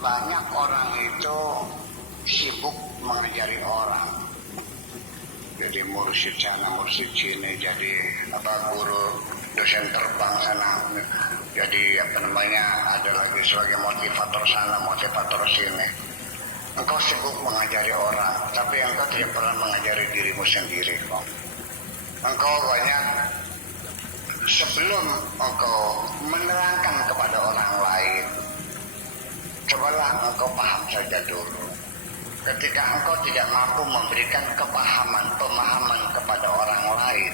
banyak orang itu sibuk mengajari orang. Jadi mursyid sana, mursyid sini, jadi guru dosen terbang sana, jadi ada lagi sebagai motivator sana, motivator sini. Engkau sibuk mengajari orang, tapi engkau tidak pernah mengajari dirimu sendiri kok. Engkau banyak sebelum engkau menerangkan kepada orang lain, cobalah engkau paham saja dulu. Ketika engkau tidak mampu memberikan pemahaman kepada orang lain,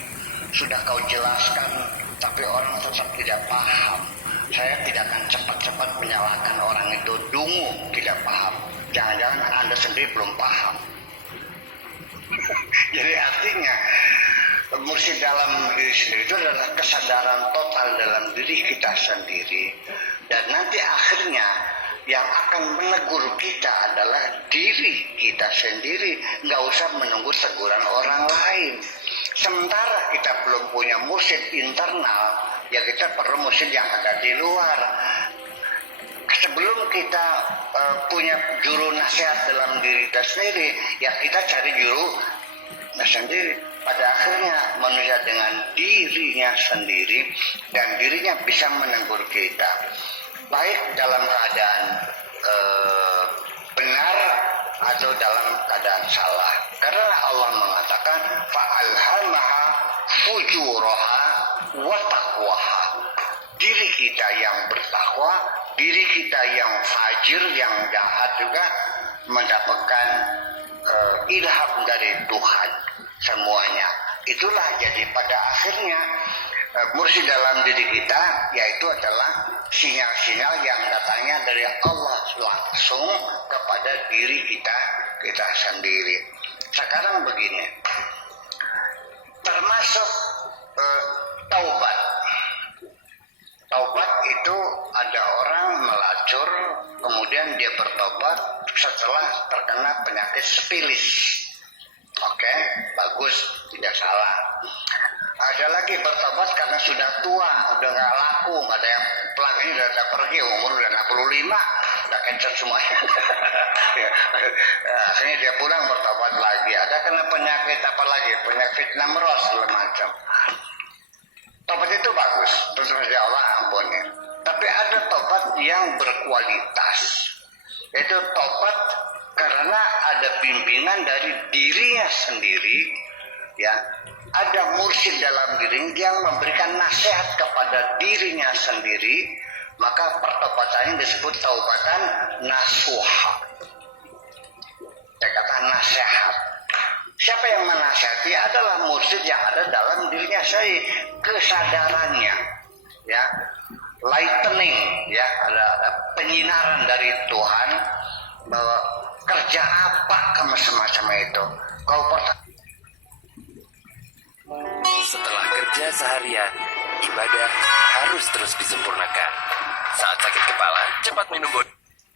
sudah kau jelaskan, tapi orang tetap tidak paham. Saya tidak akan cepat-cepat menyalahkan orang itu dungu, tidak paham. Jangan-jangan Anda sendiri belum paham. Jadi artinya, mursyid dalam diri sendiri itu adalah kesadaran total dalam diri kita sendiri. Dan nanti akhirnya yang akan menegur kita adalah diri kita sendiri. Nggak usah menunggu teguran orang lain. Sementara kita belum punya mursyid internal, ya kita perlu mursyid yang ada di luar. Sebelum kita punya juru nasihat dalam diri kita sendiri, ya kita cari juru nasihat sendiri. Pada akhirnya manusia dengan dirinya sendiri dan dirinya bisa menegur kita, baik dalam keadaan benar atau dalam keadaan salah. Karena Allah mengatakan fa'alhamaha fujuraha wa taqwaha. Diri kita yang bertakwa, diri kita yang fajir, yang jahat juga mendapatkan ilham dari Tuhan semuanya. Itulah jadi pada akhirnya mursyid dalam diri kita, yaitu adalah sinyal-sinyal yang datangnya dari Allah langsung kepada diri kita sendiri. Sekarang begini, termasuk taubat. Taubat itu ada orang melacur, kemudian dia bertobat setelah terkena penyakit sifilis. Oke, bagus, tidak salah. Ada lagi bertobat karena sudah tua, udah nggak laku, nggak ada yang pelanggannya udah pergi, umur udah 65, udah cancel semuanya. Akhirnya dia pulang bertobat lagi. Ada kena penyakit apa lagi? Penyakit namros segala macam. Tobat itu bagus, terus saja Allah ampuni. Tapi ada tobat yang berkualitas, yaitu tobat karena ada bimbingan dari dirinya sendiri, ya. Ada mursyid dalam dirinya yang memberikan nasihat kepada dirinya sendiri, maka pertobatannya disebut taubatan nasuha. Saya kata nasihat. Siapa yang menasihati adalah mursyid yang ada dalam dirinya sendiri, kesadarannya, ya, lightening, ya, ada penyinaran dari Tuhan bahwa kerja apa kamu semacam itu. Kau setelah kerja seharian, ibadah harus terus disempurnakan. Saat sakit kepala, cepat minum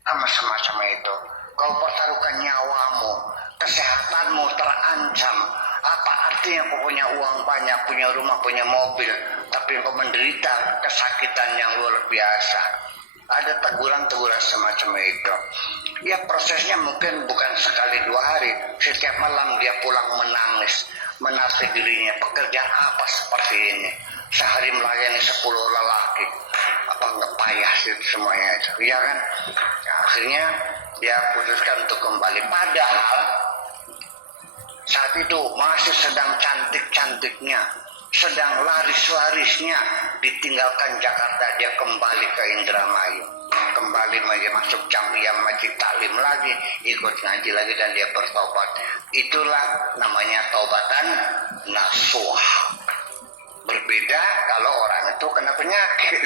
sama semacam itu. Kau pertaruhkan nyawamu, kesehatanmu terancam. Apa artinya kau punya uang banyak, punya rumah, punya mobil, tapi kau menderita kesakitan yang luar biasa? Ada teguran-teguran semacam itu. Ya prosesnya mungkin bukan sekali 2 hari. Setiap malam dia pulang menangis, menasih dirinya, pekerjaan apa seperti ini, sehari melayani 10 lelaki, apa nggak payah sih semuanya itu, ya kan? Ya, akhirnya dia putuskan untuk kembali, padahal saat itu masih sedang cantik-cantiknya, sedang laris-larisnya, ditinggalkan Jakarta, dia kembali ke Indramayu, kembali masuk Jamiyah Masjid Taklim lagi, ikut ngaji lagi, dan dia bertobat. Itulah namanya taubatan nasuh. Berbeda kalau orang itu kena penyakit,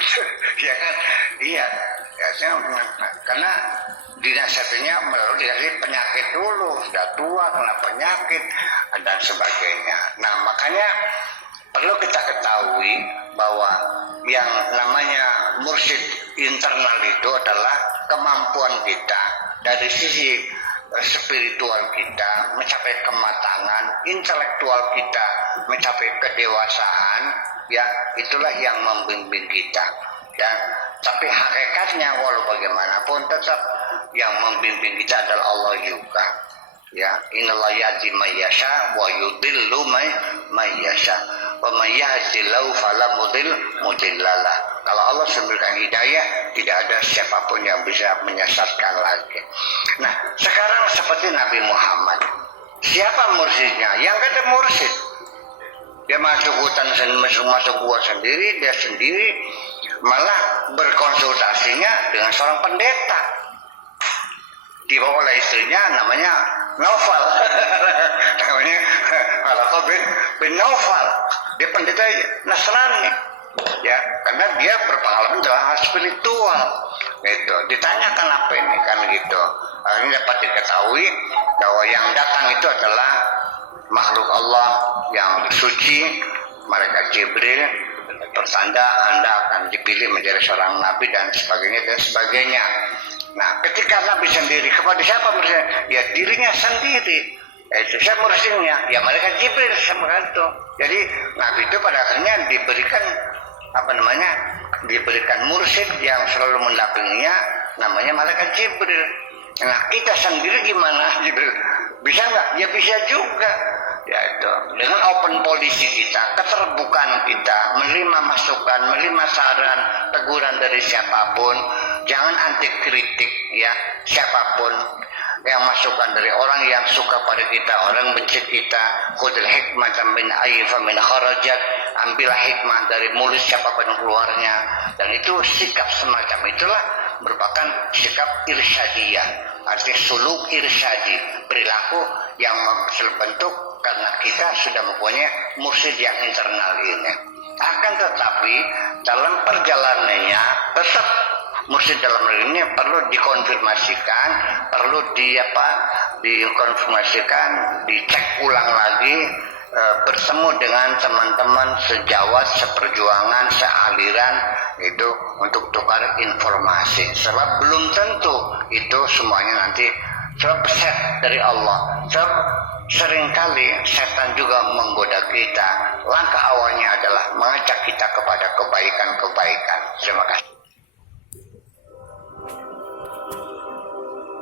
ya kan? Iya, ya, karena dinasihatinya melalui dikasih penyakit dulu, sudah tua kena penyakit dan sebagainya. Nah makanya perlu kita ketahui bahwa yang namanya mursyid internal itu adalah kemampuan kita dari sisi spiritual kita mencapai kematangan, intelektual kita mencapai kedewasaan, ya itulah yang membimbing kita, ya. Tapi hakikatnya walau bagaimanapun tetap yang membimbing kita adalah Allah juga. Ya, innallaha yahdi may yasha wa yudhillu may yasha. Wa may yahdillahu fala mudhillalah. Kalau Allah memberikan hidayah, tidak ada siapapun yang bisa menyesatkan lagi. Nah, sekarang seperti Nabi Muhammad. Siapa mursyidnya? Yang kata mursyid. Dia masuk hutan, masuk gua sendiri, dia sendiri malah berkonsultasinya dengan seorang pendeta. Dibawa oleh istrinya namanya Naufal. Namanya Alaqah bin Naufal. Dia pendeta Nasrani. Ya, karena dia berpengalaman dalam hal spiritual. Gitu. Ditanyakan apa ini kan gitu. Akhirnya dapat diketahui bahwa yang datang itu adalah makhluk Allah yang suci, malaikat Jibril, pertanda Anda akan dipilih menjadi seorang nabi dan sebagainya dan sebagainya. Nah, ketika Nabi sendiri kepada siapa mursyidnya? Ya dirinya sendiri. Itu saya mursyidnya, ya malaikat Jibril sama itu. Jadi Nabi itu pada akhirnya diberikan diberikan mursyid yang selalu mendampinginya, namanya malaikat Jibril. Nah, kita sendiri gimana Jibril? Bisa nggak? Ya bisa juga. Ya itu dengan open policy kita, keterbukaan kita, menerima masukan, menerima saran, teguran dari siapapun, jangan anti kritik ya, siapapun yang masukan dari orang yang suka pada kita, orang benci kita, khudil hikmah min ayfa min kharajat, ambillah hikmah dari mulut siapapun keluarnya, dan itu sikap semacam itulah merupakan sikap irsyadiyah, artinya suluk irsyadi, perilaku yang bentuk karena kita sudah mempunyai mursyid yang internal ini. Akan tetapi dalam perjalanannya tetap mursyid dalam hal ini perlu dikonfirmasikan, perlu dikonfirmasikan, dicek ulang lagi, bertemu dengan teman-teman sejawat, seperjuangan, sealiran itu untuk tukar informasi. Sebab belum tentu itu semuanya nanti set dari Allah. Sebab seringkali setan juga menggoda kita. Langkah awalnya adalah mengajak kita kepada kebaikan-kebaikan. Terima kasih.